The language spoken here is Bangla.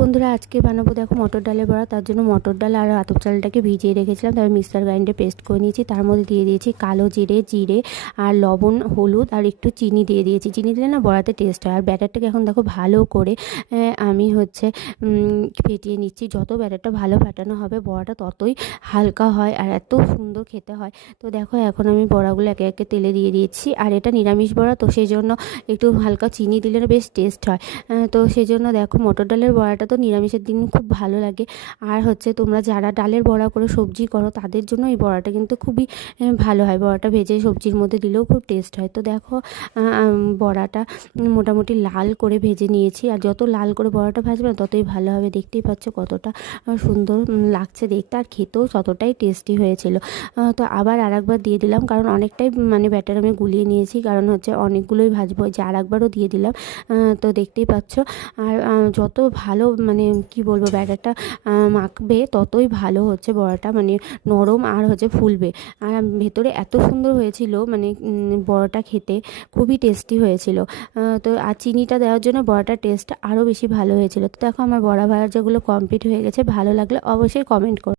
বন্ধুরা, আজকে বানাবো দেখো মটর ডালের বড়া। তার জন্য মটর ডাল আর আতপ চালটাকে ভিজিয়ে রেখেছিলাম, তারপর মিক্সার গ্রাইন্ডারে পেস্ট করে নিয়েছি। তার মধ্যে দিয়ে দিয়েছি কালো জিরে আর লবণ, হলুদ আর একটু চিনি দিয়ে দিয়েছি। চিনি দিলে না বড়াতে টেস্ট হয়। আর ব্যাটারটাকে এখন দেখো ভালো করে আমি ফেটিয়ে নিচ্ছি। যত ব্যাটারটা ভালো ফাটানো হবে বড়াটা ততই হালকা হয় আর এত সুন্দর খেতে হয়। তো দেখো এখন আমি বড়াগুলো একে একে তেলে দিয়ে দিয়েছি। আর এটা নিরামিষ বড়া, তো সেই জন্য একটু হালকা চিনি দিলে বেশ টেস্ট হয়। তো সেই জন্য দেখো মটর ডালের বড়াটা তো নিরামিষের দিন খুব ভালো লাগে। আর তোমরা যারা ডালের বড়া করে সবজি করো তাদের জন্য এই বড়াটা কিন্তু খুবই ভালো হয়। বড়াটা ভেজে সবজির মধ্যে দিলেও খুব টেস্ট হয়। তো দেখো বড়াটা মোটামুটি লাল করে ভেজে নিয়েছি। আর যত লাল করে বড়াটা ভাজবে না ততই ভালো হবে। দেখতেই পাচ্ছ কতটা সুন্দর লাগছে দেখতে, আর খেতেও ততটাই টেস্টি হয়েছিল। তো আবার আরেকবার দিয়ে দিলাম, কারণ অনেকটাই ব্যাটার আমি গুলিয়ে নিয়েছি, কারণ অনেকগুলোই ভাজবো, যে আরেকবারও দিয়ে দিলাম। তো দেখতেই পাচ্ছ। আর যত ভালো কি বলবো ব্যাটারটা মাখবে ততই ভালো বড়াটা নরম আর ফুলবে। আর ভেতরে এত সুন্দর হয়েছিল বড়াটা খেতে খুবই টেস্টি হয়েছিল। তো আর চিনিটা দেওয়ার জন্য বড়াটার টেস্ট আরও বেশি ভালো হয়েছিল। তো দেখো আমার বড়া ভাজাগুলো কমপ্লিট হয়ে গেছে। ভালো লাগলে অবশ্যই কমেন্ট করো।